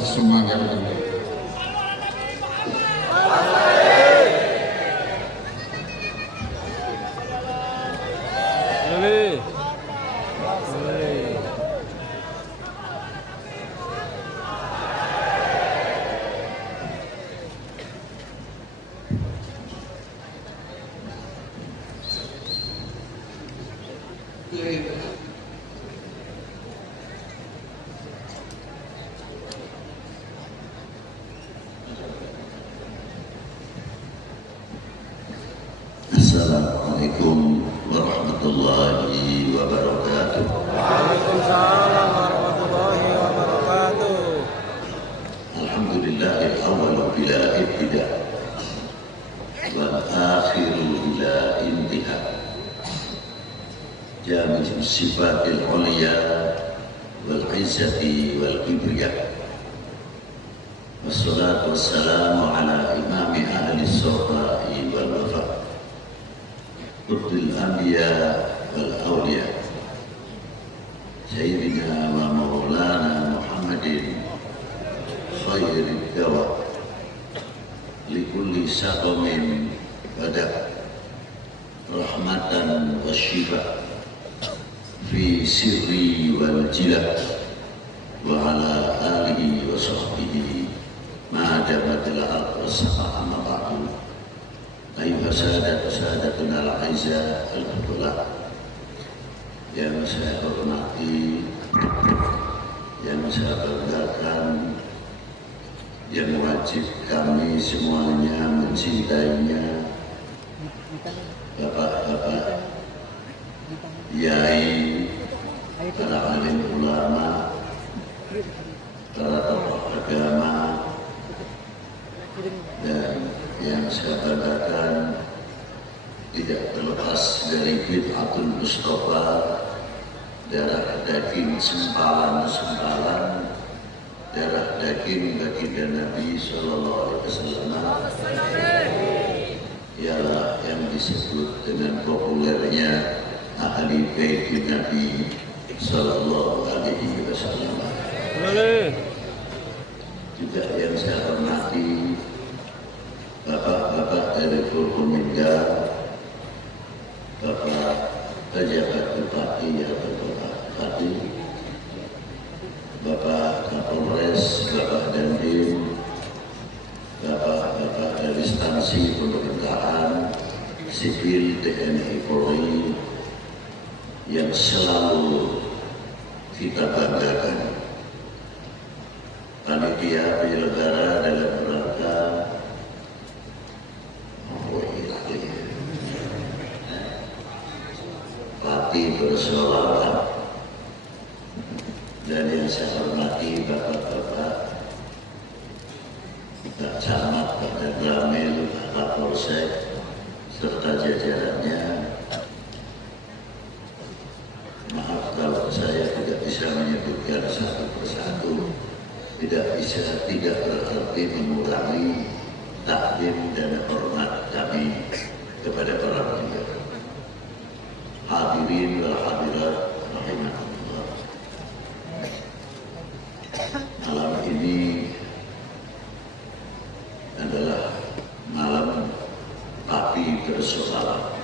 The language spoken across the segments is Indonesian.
semangat ini. Assalamualaikum warahmatullahi wabarakatuh. Waalaikumsalam warahmatullahi wabarakatuh. Alhamdulillahil awwal bila ibtida wal akhiru bila intiha. Jami'u sifatil uliya wal izzati wal kibriya. Wassalatu wassalamu ala imami ahli sofai wal wafa, qutbil anbiya wal awliya, sayyidina wa maulana Muhammadin khairid dawa likulli saqamin bada rahmatan wa shifa fi sirri wal jila wa ala alihi wa sahbihi ma damatil ard wa sama amma ba'du. Ayuha sadatuna al-aizza al-fudula, yang saya hormati, yang saya banggakan, yang wajib kami semuanya mencintainya, bapak-bapak, yai, para alim ulama, para tokoh agama, dan yang saya banggakan tidak terlepas dari bid'atul Mustafa, darah daging sempalan-sempalan, darah daging baginda Nabi Sallallahu Alaihi Wasallam, ialah yang disebut dengan populernya ahli bait Nabi Sallallahu Alaihi Wasallam. Juga yang saya hormati bapak-bapak dari Forkominda, bapak pejabat bupati atau bapak bupati, bapak Kapolres, bapak Dandim, bapak-bapak dari instansi pemerintahan, sipil, TNI, Polri, yang selalu kita banggakan. Panitia penyelenggara dalam rangka Pati bersolawat, dan yang saya hormati bapak-bapak, Pak Camat, Pak Damil, Pak Polsek, serta jajarannya. Maaf kalau saya tidak bisa menyebutkan satu persatu, tidak berarti mengurangi takdim dan hormat kami kepada para pendengar. Hadirin wal hadirat rahimakumullah. Malam ini adalah malam Papi bersolawat,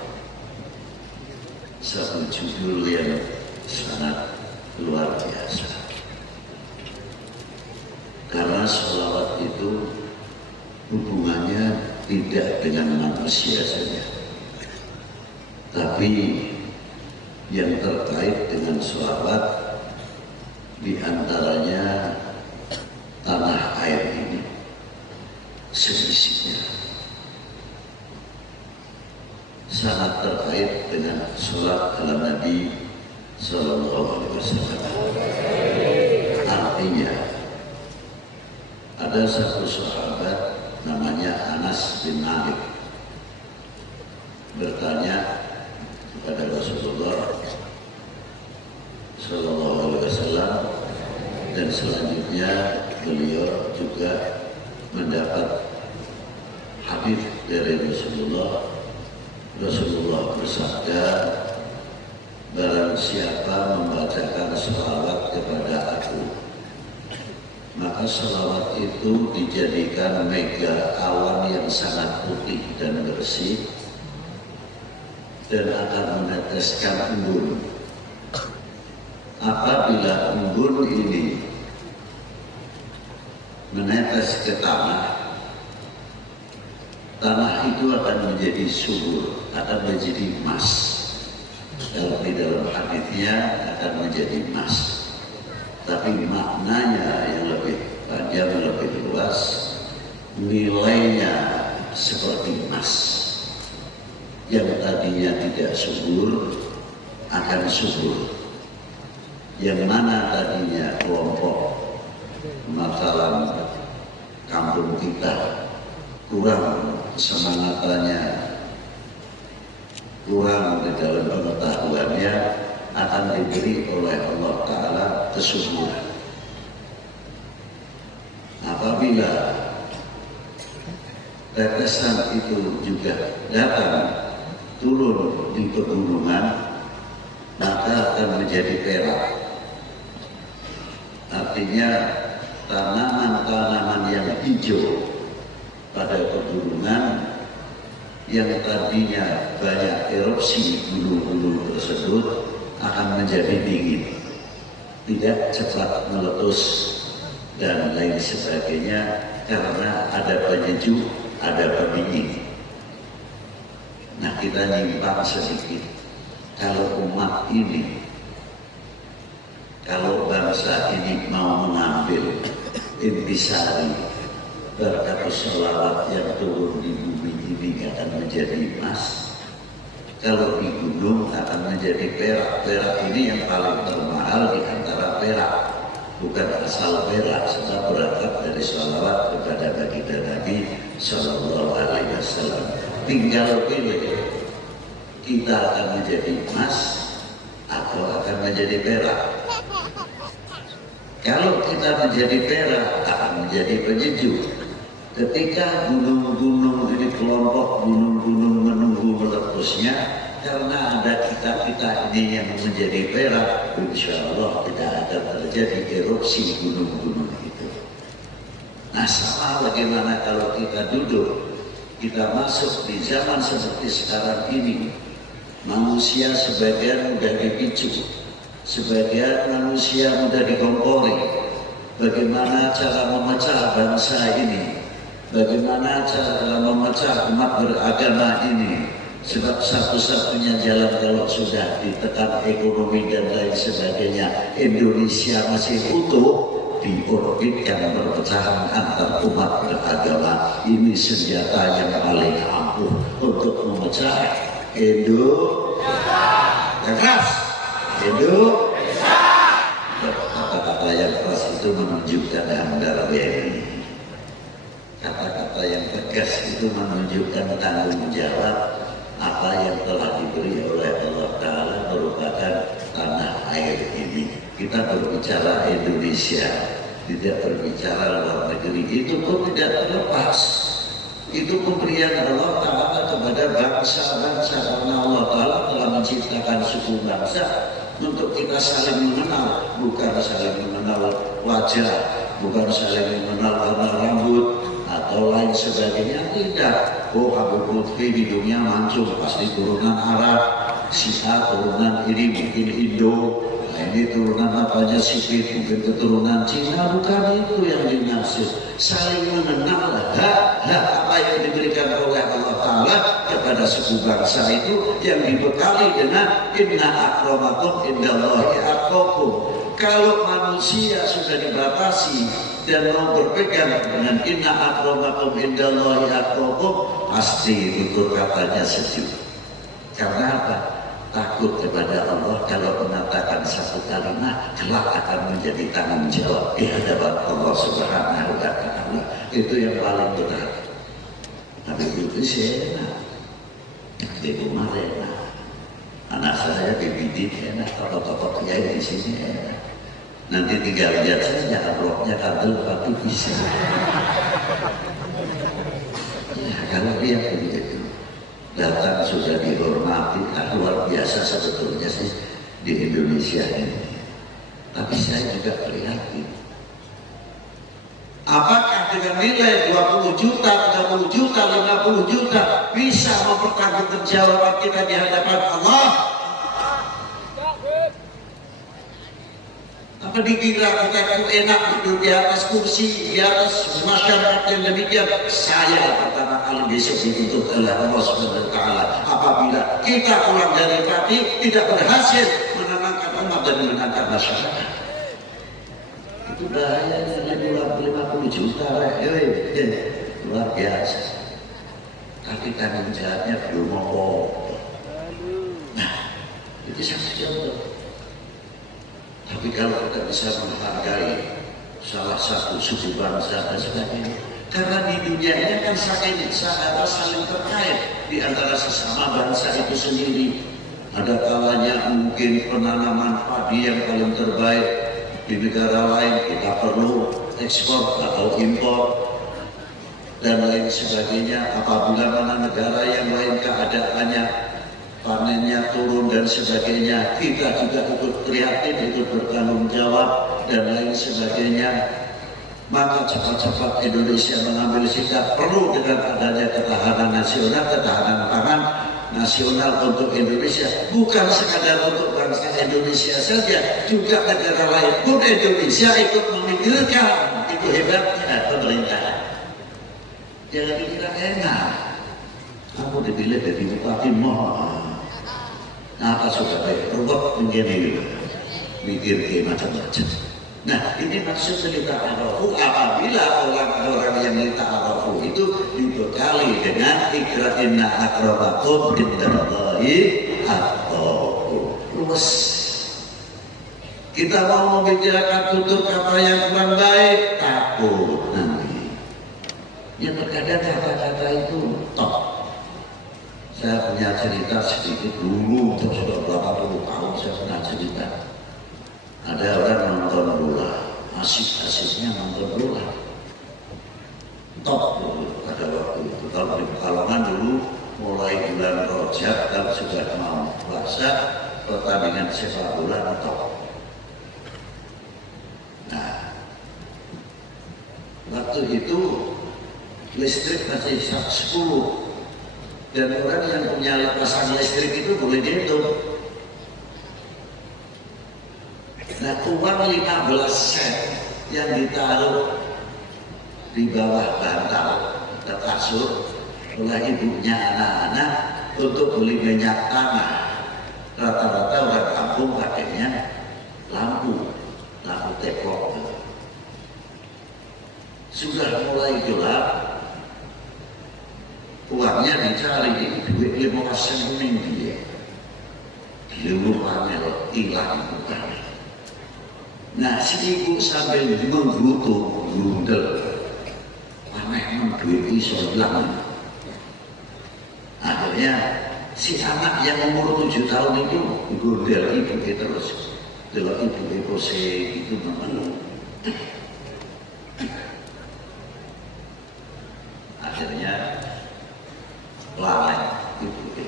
satu judul yang sangat luar biasa. Karena sholawat itu hubungannya tidak dengan manusia saja, tapi yang terkait dengan sholawat diantaranya tanah air ini seisinya sangat terkait dengan sholat ala Nabi Sallallahu Alaihi Wasallam. Artinya ada satu sahabat namanya Anas bin Malik bertanya kepada Rasulullah Sallallahu Alaihi Wasallam, dan selanjutnya beliau juga mendapat hadis dari Rasulullah. Rasulullah bersabda, barang siapa membacakan sholawat kepada aku maka sholawat itu dijadikan mega awan yang sangat putih dan bersih dan akan meneteskan embun. Apabila embun ini menetes ke tanah, tanah itu akan menjadi subur, akan menjadi emas. Kalau di dalam hadisnya akan menjadi emas. Tapi maknanya yang lebih panjang, lebih luas, nilainya seperti emas. Yang tadinya tidak subur akan subur. Yang mana tadinya kelompok masalah kampung kita kurang semangatannya, kurang di dalam pengetahuannya, akan diberi oleh Allah Ta'ala kesuburan. Apabila tetesan itu juga datang turun di pegunungan, maka akan menjadi perak. Artinya tanaman-tanaman yang hijau pada pegunungan yang tadinya banyak erupsi gunung-gunung tersebut akan menjadi dingin, tidak cepat meletus dan lain sebagainya, karena ada penyejuk, ada pendingin. Nah, kita nyimpang sedikit. Kalau umat ini, kalau bangsa ini mau mengambil intisari berkat sholawat yang turun di bumi ini akan menjadi emas, kalau di gunung akan menjadi perak. Perak ini yang paling termahal di antara perak, bukan asal perak, sebab berangkat dari sholawat kepada baginda Nabi Sallallahu Alaihi Wasallam. Tinggal pilih, kita akan menjadi emas atau akan menjadi perak. Kalau kita menjadi perak, akan menjadi penyejuk. Ketika gunung-gunung ini, kelompok gunung-gunung menunggu meletusnya, karena ada kita-kita ini yang menjadi perak, insya Allah tidak akan terjadi erupsi gunung-gunung itu. Nah, sama bagaimana kalau kita duduk, kita masuk di zaman seperti sekarang ini, manusia sebagian mudah dipicu, sebagian manusia mudah dikompori. Bagaimana cara memecah bangsa ini? Bagaimana cara memecah umat beragama ini? Sebab satu-satunya jalan kalau sudah ditekan ekonomi dan lain sebagainya, Indonesia masih utuh, diorbitkan perpecahan antar umat beragama. Ini senjata yang paling ampuh untuk memecah Indonesia. Keras Indonesia. Kata-kata yang keras itu menunjukkan hamdal BNI. Kata-kata yang tegas itu menunjukkan tanggung jawab apa yang telah diberi oleh Allah Ta'ala merupakan tanah air ini. Kita berbicara Indonesia, tidak berbicara luar negeri. Itu pun tidak terlepas. Itu pemberian Allah Ta'ala kepada bangsa-bangsa, karena Allah Ta'ala telah menciptakan suku bangsa untuk kita saling mengenal, bukan saling mengenal wajah, bukan saling mengenal warna rambut atau lain sebagainya. Tidak. Oh, Habib Lutfi hidungnya mancung, pasti turunan Arab. Si A turunan ini mungkin Indo. Nah, ini turunan apanya Sipit, mungkin keturunan Cina. Bukan itu yang dimaksud. Saling mengenal hak apa yang diberikan oleh Allah Ta'ala kepada suku bangsa itu, yang dibekali dengan inna akramakum indallahi atqakum. Kalau manusia sudah dibatasi dan mau berpegang dengan inna akramakum indallahi atqakum, pasti tutur katanya sejuk. Karena apa? Takut kepada Allah. Kalau mengatakan satu kalimat, kelak akan menjadi tanggung jawab di hadapan Allah Subhanahu wa Ta'ala. Itu yang paling benar. Tapi itu enak, di rumah enak, anak saya dididik enak, tokoh-tokoh kiai di sini enak. Nanti tinggal lihat saja amplopnya kabel tapi bisa. Ya, kalau dia begitu datang sudah dihormati, luar biasa sebetulnya sih di Indonesia ini. Tapi saya juga prihatin. Apakah dengan nilai 20 juta, 30 juta, 50 juta bisa mempertanggungjawabkan kita di hadapan Allah? Apa dikira kita itu enak duduk di atas kursi, di atas masyarakat yang demikian? Saya pertama kali besok dituntut oleh Allah Subhanahu wa Ta'ala apabila kita pulang dari pati tidak berhasil menenangkan umat dan menenangkan masyarakat. Itu bahayanya 50 juta luar biasa. Tapi tanggung jawabnya belum mau. Nah, itu satu contoh. Tapi kalau kita bisa menghargai salah satu suku bangsa dan sebagainya, karena di dunia ini kan saling terkait di antara sesama bangsa itu sendiri. Ada kalanya mungkin penanaman padi yang paling terbaik di negara lain kita perlu ekspor atau impor dan lain sebagainya. Apabila mana negara yang lain keadaannya panennya turun dan sebagainya, kita juga ikut prihatin, ikut bertanggung jawab dan lain sebagainya. Maka cepat-cepat Indonesia mengambil sikap perlu dengan adanya ketahanan nasional, ketahanan pangan nasional untuk Indonesia, bukan sekadar untuk bangsa Indonesia saja, juga negara lain pun Indonesia ikut memikirkan. Itu hebatnya pemerintah. Jangan dikira enak. Aku dipilih jadi bupati apa sudah baik, robot begini mikir ke macam-macam. Nah, ini maksud cerita Arafu. Apabila orang-orang yang minta Arafu itu dibekali dengan ikra inna akramakum indallahi atqakum. Luas. Kita mau membicarakan tutur kata yang kurang baik, takut nanti. Yang terkadang kata-kata itu top. Saya punya cerita sedikit dulu, sudah berapa puluh tahun saya pernah cerita. Ada orang nonton bola, asik-asiknya nonton bola. Top pada waktu itu. Kalau di Pekalongan dulu mulai bulan Rajab dan sudah mau puasa, pertandingan sepak bola top. Nah, waktu itu listrik masih 10. Dan orang yang punya pasang listrik itu boleh dihitung. Nah, uang 15 sen yang ditaruh di bawah bantal atau kasur oleh ibunya anak-anak untuk beli minyak tanah. Rata-rata orang kampung pakainya lampu teplok. Sudah mulai gelap, uangnya dicari, duit 15 sen kuning dia. Dulu panel hilang bukan. Nah, si ibu sambil menggerutu, grundel, aneh duit iso hilang. Akhirnya si anak yang umur 7 tahun itu grundel ibu terus. Delok ibu itu memang. Akhirnya lalai ibu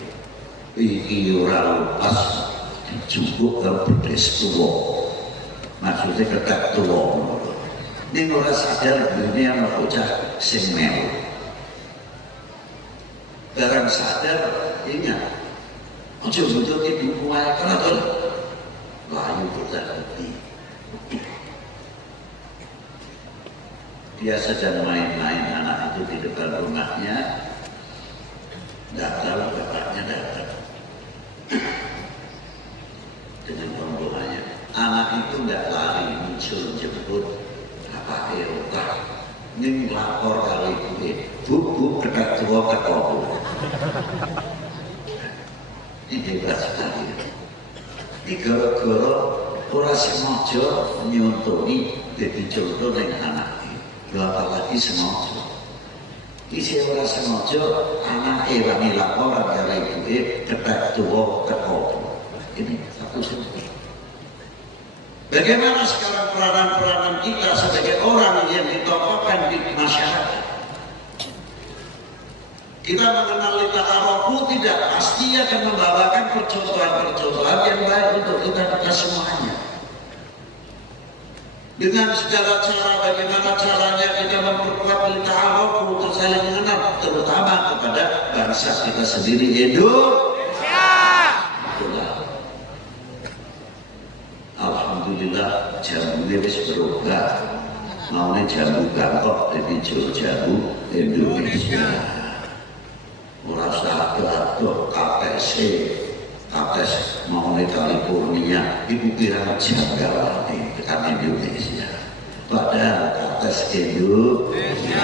iki ora lepas dijupuk ke bedes tuwa. Maksudnya ketak tua. Ini orang sadar dunia sama bocah sing melu. Barang sadar ingat, ojo butuh ibu kuai karena tuh layu bocah lebih. Dia sedang main-main anak itu di depan rumahnya, datang bapaknya datang dengan rombongannya. Anak itu tidak lari muncul jemput apa eropa ini lapor kali ini bu kedak tua ketemu ini hebat sekali. Ini gara-gara orang sengaja nyontoni jadi contoh dengan anak ini. Apalagi sengaja isi orang sengaja anak wani laporan kali ini kedak tua ketemu. Ini satu contoh. Bagaimana sekarang peranan-peranan kita sebagai orang yang ditokohkan di masyarakat? Kita mengenali ta'arufu tidak pasti akan membawakan percontohan-percontohan yang baik untuk kita semuanya. Dengan segala cara, bagaimana caranya kita terutama kepada bangsa kita sendiri, Indonesia. Alhamdulillah jambunya wis berubah, maunya jambu Bangkok jadi jambu Indonesia. Merasa ada KTC maunya California, ibu kira janggal nih tekan Indonesia. Padahal atas Indonesia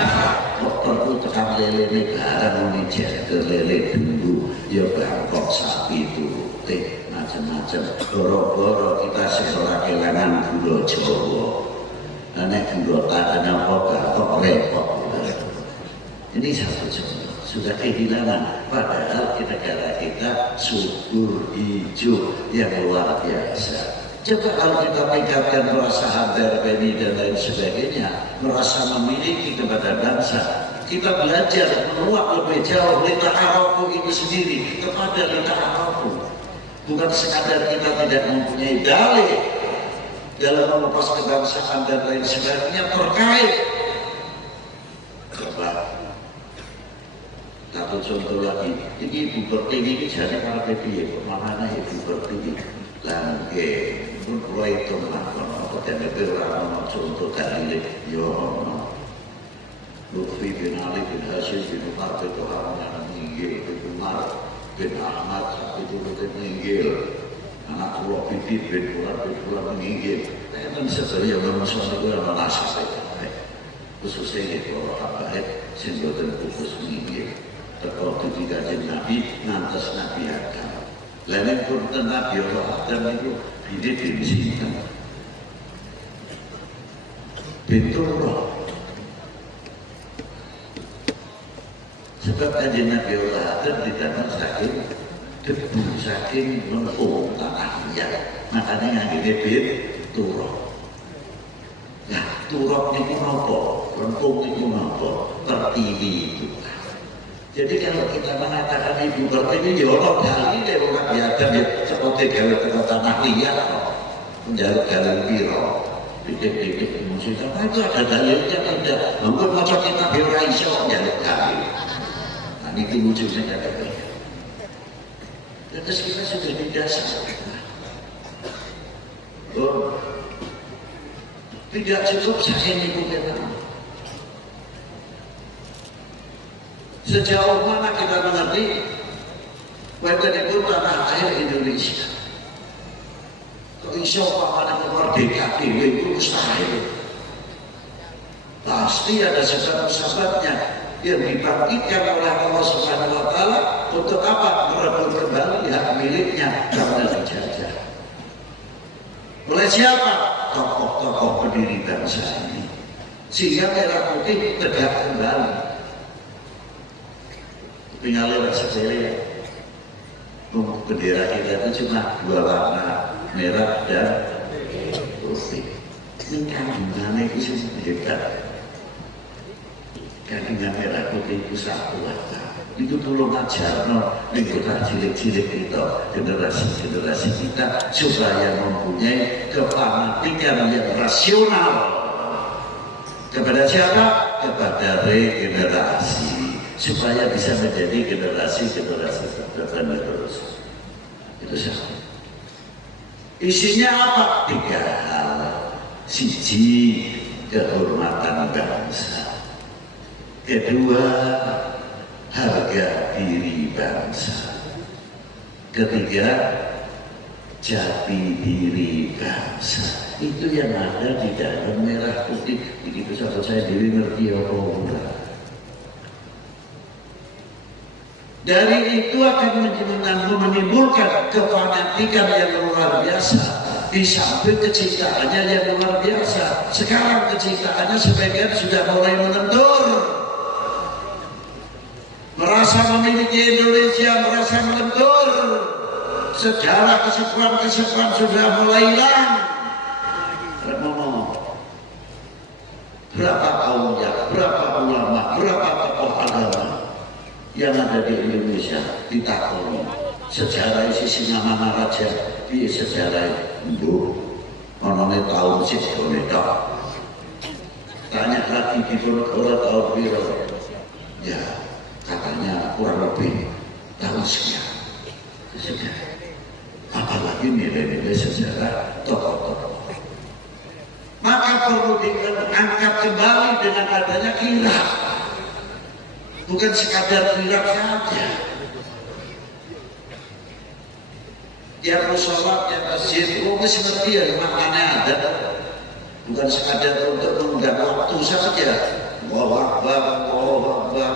kok perlu tekan lele negara Indonesia ke lele dulu ya Bangkok sapi turute macam-macam. Boro-boro kita sekolah kelangan gula Jawa. Nek gula tak apa Bangkok repot. Ini satu contoh. Sudah kehilangan, padahal di negara kita subur hijau yang luar biasa. Coba kalau kita meningkatkan rasa handar beni dan lain sebagainya, merasa memiliki kepada bangsa, kita belajar meluap lebih jauh lita arafu itu sendiri kepada lita arafu. Bukan sekadar kita tidak mempunyai dalih dalam melepas kebangsaan dan lain sebagainya terkait. Coba satu contoh lagi, ini Ibu Pertiwi ini jadi para PPI, mana Ibu Pertiwi langge pun mulai itu apa dan itu orang contoh dalil yo Lutfi bin Ali bin Hashim bin Umar bin Tuhan yang meninggal bin Umar bin Ahmad itu meninggal anak Pulau Pipit bin Pulau meninggal dan sebenarnya memang suatu yang menasih khususnya itu apa sehingga khusus meninggal terkait ketika Nabi nantas Nabi Adam. Lain pun Nabi Allah Adam itu hidup di sini. Pintu roh. Sebab kajian Nabi Allah Adam ditambah saking debu, saking lempung tanahnya. Makanya yang ini pintu roh. Nah, turok itu apa? Lempung itu apa? Pertiwi itu. Jadi kalau kita mengatakan Ibu Pertiwi, ya Allah kali deh orang biadab ya seperti gawe ke tanah liat menjaluk galung biro dikit-dikit musik itu ada dalilnya tidak mungkin macam kita biar iso menjaluk galung nah ini wujudnya ada banyak terus kita sudah didasar tidak cukup saya mengikuti sejauh mana kita mengerti wonten itu tanah air Indonesia. Kok iso paman merdeka dhewe itu mustahil. Pasti ada sebab-sebabnya yang dibangkitkan oleh Allah Subhanahu wa taala untuk apa? Merebut kembali hak miliknya karena dijajah. Oleh siapa? Tokoh-tokoh pendiri bangsa ini. Sehingga merah putih tegak kembali. Pengalir sepele, bendera kita itu cuma dua warna, merah dan putih. Ini kandungannya itu hebat. Kandungan merah putih itu satu warna. Itu tolong ajar kita cilik-cilik kita, generasi-generasi kita supaya mempunyai kefanatikan yang rasional. Kepada siapa? Kepada regenerasi. Supaya bisa menjadi generasi-generasi terus. Itu satu. Isinya apa? 3 hal. Siji, kehormatan bangsa. Kedua, harga diri bangsa. Ketiga, jati diri bangsa. Itu yang ada di dalam merah putih. Begitu sahabat saya dewi ngerti apa enggak. Dari itu akan menimbulkan kefanatikan yang luar biasa. Di samping kecintaannya yang luar biasa. Sekarang kecintaannya sebagian sudah mulai menentur. Merasa memiliki Indonesia, merasa menentur. Sejarah kesepuan sudah mulai hilang. Berapa kaumnya, berapa ulama, berapa tokoh agama yang ada di Indonesia ditakoni sejarah sisi nama raja di sejarah itu orang tahun sekian tanya lagi di Ponorogo tahun biru ya katanya kurang lebih tahun sekian. Sudah. Apalagi nilai-nilai sejarah tokoh-tokoh. Maka perlu diangkat kembali dengan adanya kirab. Bukan sekadar kirab saja. Yang sholat, yang masjid, masih ngerti ya maknanya ada. Bukan sekadar untuk mengganggu waktu saja. Allahu Akbar, Allahu Akbar,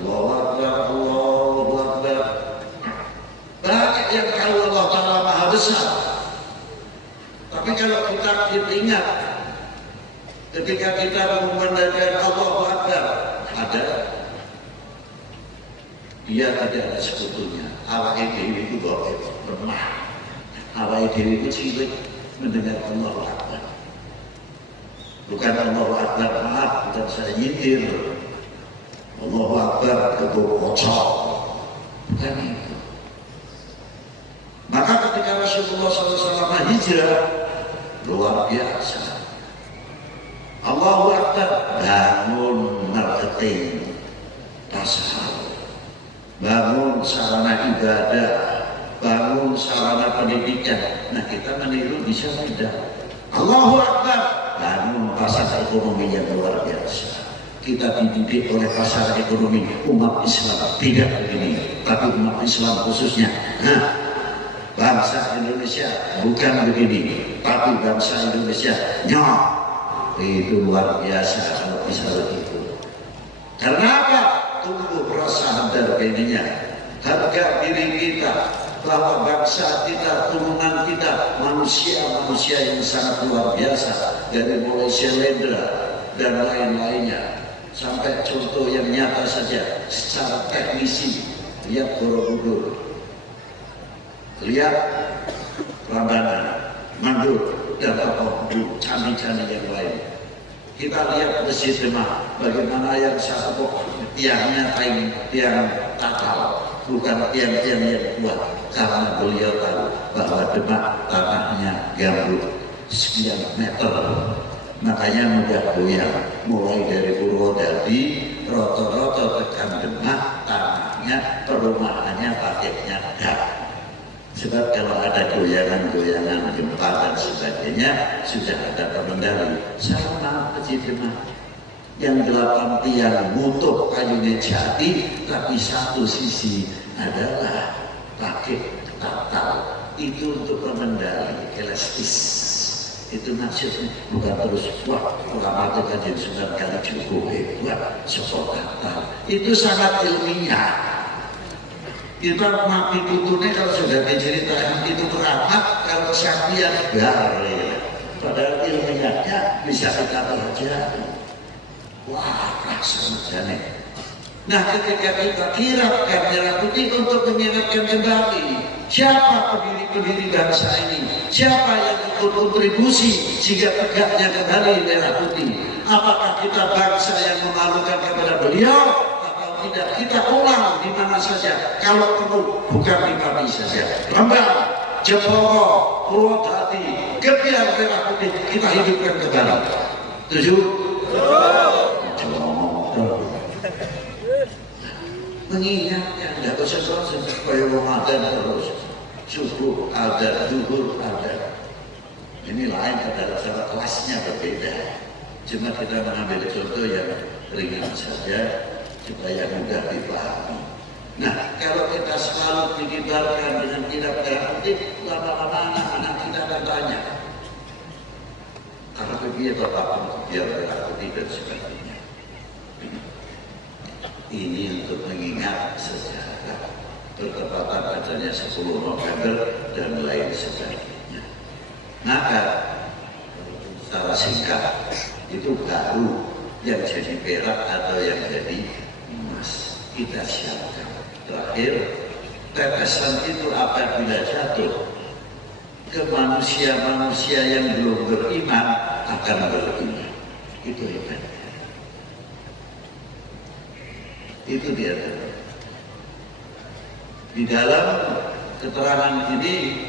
Allahu Akbar, Allahu Akbar. Banyak yang tahu Allah Ta'ala Maha Besar. Tapi kalau kita ingat ketika kita mengumandangkan Allahu Akbar, ada dia tidak ada sekutunya. Awak dewi itu lemah. Awak dewi itu cilik mendengar Allahu Akbar. Bukan Allahu Akbar, maaf, bukan saya nyitir. Allahu Akbar kebo kocok. Bukan itu. Maka ketika Rasulullah SAW hijrah, luar biasa. Allahu Akbar, bangun marketing pasar, bangun sarana ibadah, bangun sarana pendidikan. Nah, kita meniru bisa tidak? Allahu Akbar, bangun pasar ekonomi yang luar biasa. Kita dididik oleh pasar ekonomi umat Islam tidak begini, tapi umat Islam khususnya. Bangsa Indonesia bukan begini, tapi bangsa Indonesia itu luar biasa kalau bisa begitu. Karena apa? Tumbuh rasa harganya, harga diri kita, bahwa bangsa kita, turunan kita, manusia yang sangat luar biasa, dari mulai Syailendra dan lain-lainnya. Sampai contoh yang nyata saja, secara teknisi, lihat Borobudur, lihat Prambanan, Mandur, dan candi-candi yang lain. Kita lihat Masjid Demak, bagaimana yang satu tiangnya tiang takal, bukan tiang-tiang yang kuat, karena beliau tahu bahwa Demak tanahnya gambut sekian meter. Makanya mudah goyang, mulai dari Purwodadi, roto-roto tekan Demak, tanahnya, perumahannya, paketnya dak. Sebab kalau ada goyangan-goyangan gempa dan sebagainya, sudah ada pengendali. Sama Masjid Demak, yang 8 tiang butuh kayunya jati, tapi satu sisi adalah pakai tatal. Itu untuk pengendali elastis. Itu maksudnya bukan terus wah ulama itu kajian Sunan Kalijogo buat sepuluh kata. Itu sangat ilmiah. Kita mati tutune kalau sudah diceritakan itu keramat, kalau kesaktian gare. Padahal ilmiahnya bisa kita pelajari. Wah rasanya. Nah ketika kita kirapkan merah putih untuk mengingatkan kembali siapa pendiri bangsa ini, siapa yang ikut kontribusi sehingga tegaknya kembali merah putih. Apakah kita bangsa yang memalukan kepada beliau atau tidak? Kita ulang di mana saja, kalau perlu bukan di Pati saja, Rembang, Jeporo, Purwodadi, Gebiar merah putih kita hidupkan kembali. Tujuh. Mengingatkan, tidak usah supaya Ramadan terus subuh ada, zuhur ada. Ini lain adalah salah kelasnya berbeda. Cuma kita mengambil contoh yang ringan saja supaya mudah dipahami. Nah, kalau kita selalu dikibarkan dengan tidak berarti, lama-lama anak-anak kita akan tanya. Karena dia tetap biar berarti dan sebagainya. Ini untuk mengingat sejarah bertepatan adanya 10 November dan lain sebagainya. Maka secara singkat itu baru yang jadi perak atau yang jadi emas kita siapkan. Terakhir, tetesan itu apabila jatuh ke manusia-manusia yang belum beriman akan beriman. Itu hebat. Itu dia. Di dalam keterangan ini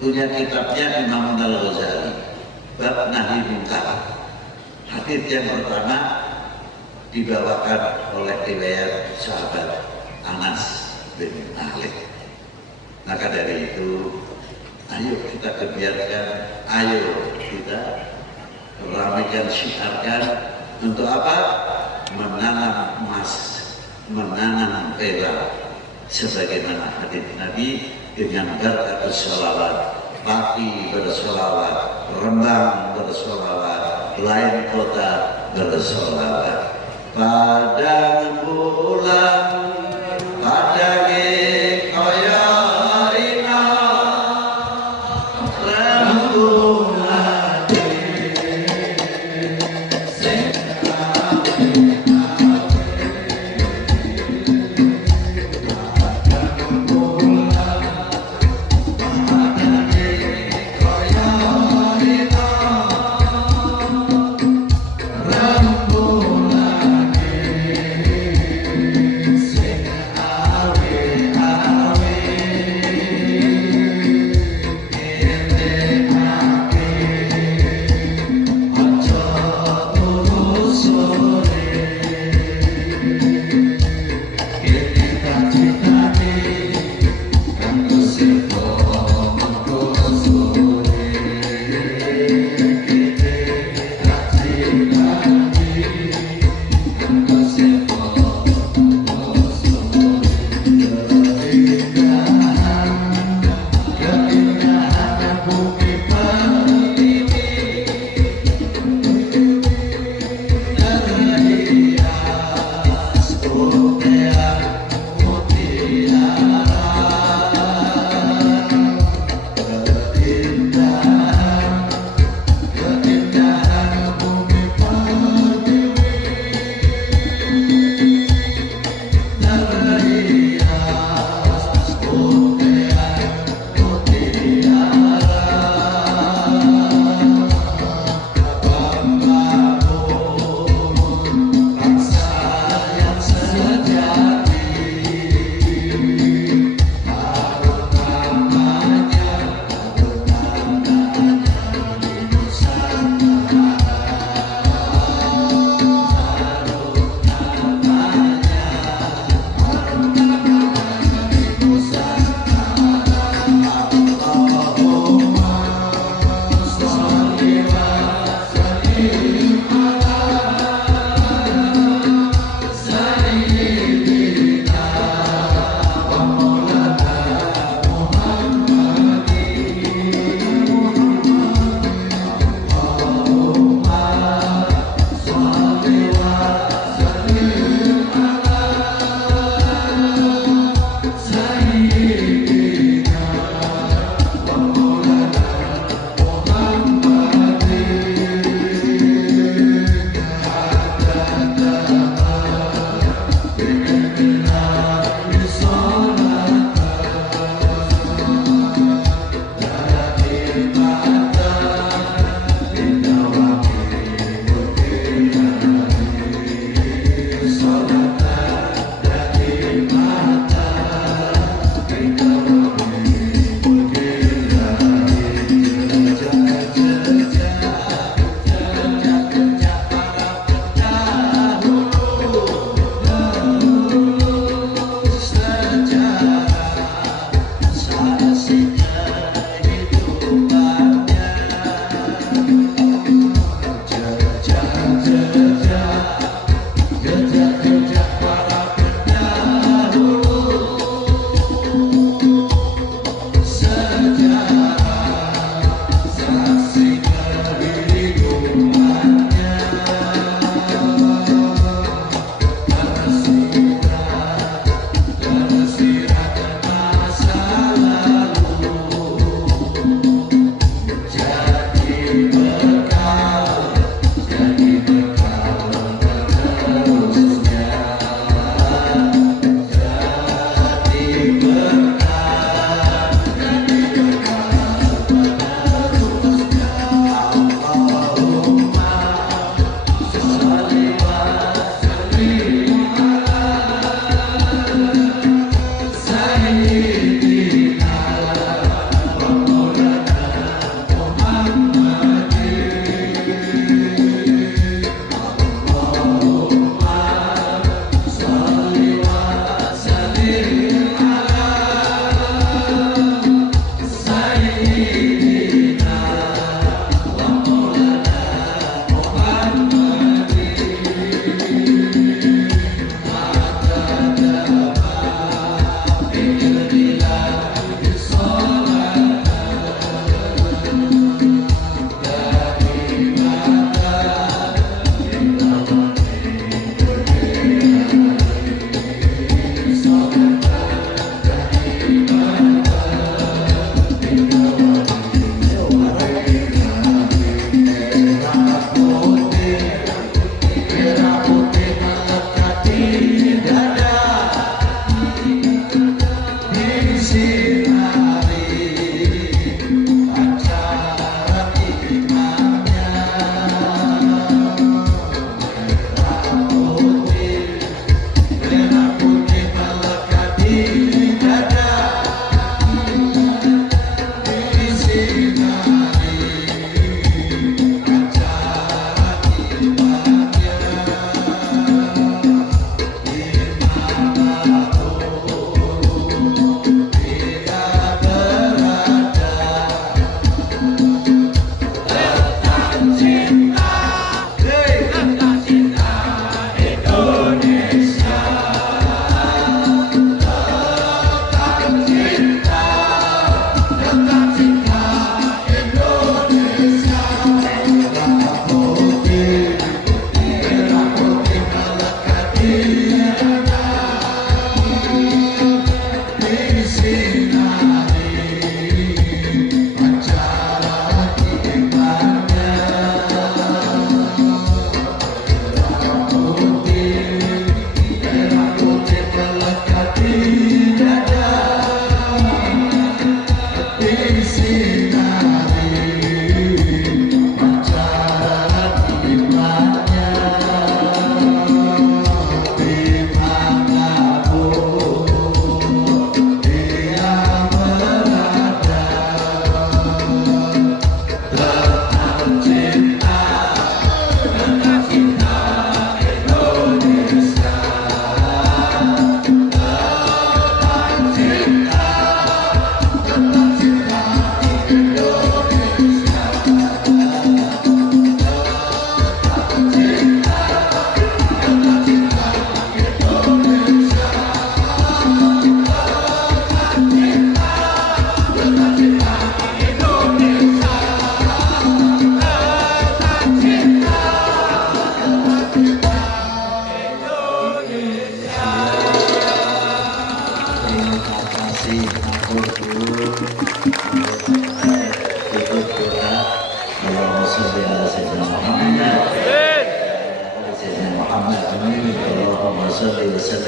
punya kitabnya Imam Al-Ghazali, bab nahi munkar. Hadits yang pertama, dibawakan oleh riwayat sahabat Anas bin Malik. Maka dari itu, ayo kita kebiarkan, ayo kita ramaikan, syiarkan untuk apa? Menanam emas, menanam perak, sebagaimana hadis Nabi dengan berkat sholawat, pagi bersolawat, Rembang bersolawat, lain kota bersolawat. Pada bulan pada kaya rina rembulan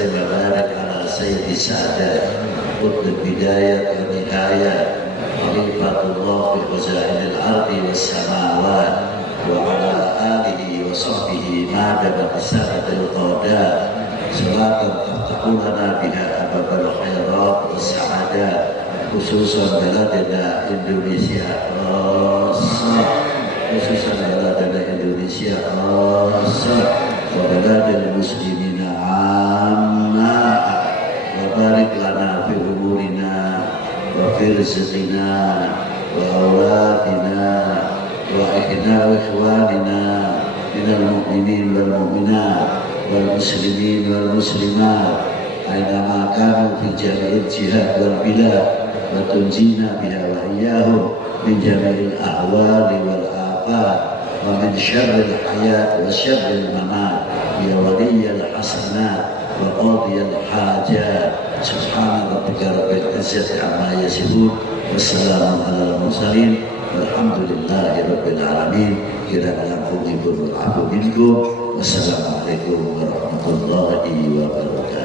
وسلم وبارك على سيد السادات قطب البداية والنهاية خليفة الله في خزائن الأرض والسماوات وعلى آله وصحبه ما دام السادة القادات صلاة تفتح لنا بها أبواب الخيرات والسعادات خصوصا بلادنا إندونيسيا خاصة خصوصا بلادنا إندونيسيا خاصة وبلاد المسلمين عامة وبارك لنا في أمورنا وفي رزقنا وأولادنا وإخواننا من المؤمنين والمؤمنات والمسلمين والمسلمات أينما كانوا في جميع الجهات والبلاد وتنجينا بها وإياهم من جميع الأهوال والآفات ومن شر الحياة وشر الممات يا ولي الحسنات وقاضي الحاجات سبحان ربك رب العزة عما يصفون والسلام على المرسلين والحمد لله رب العالمين kiranya ampun ibu wal afu minkum wassalamualaikum warahmatullahi wabarakatuh.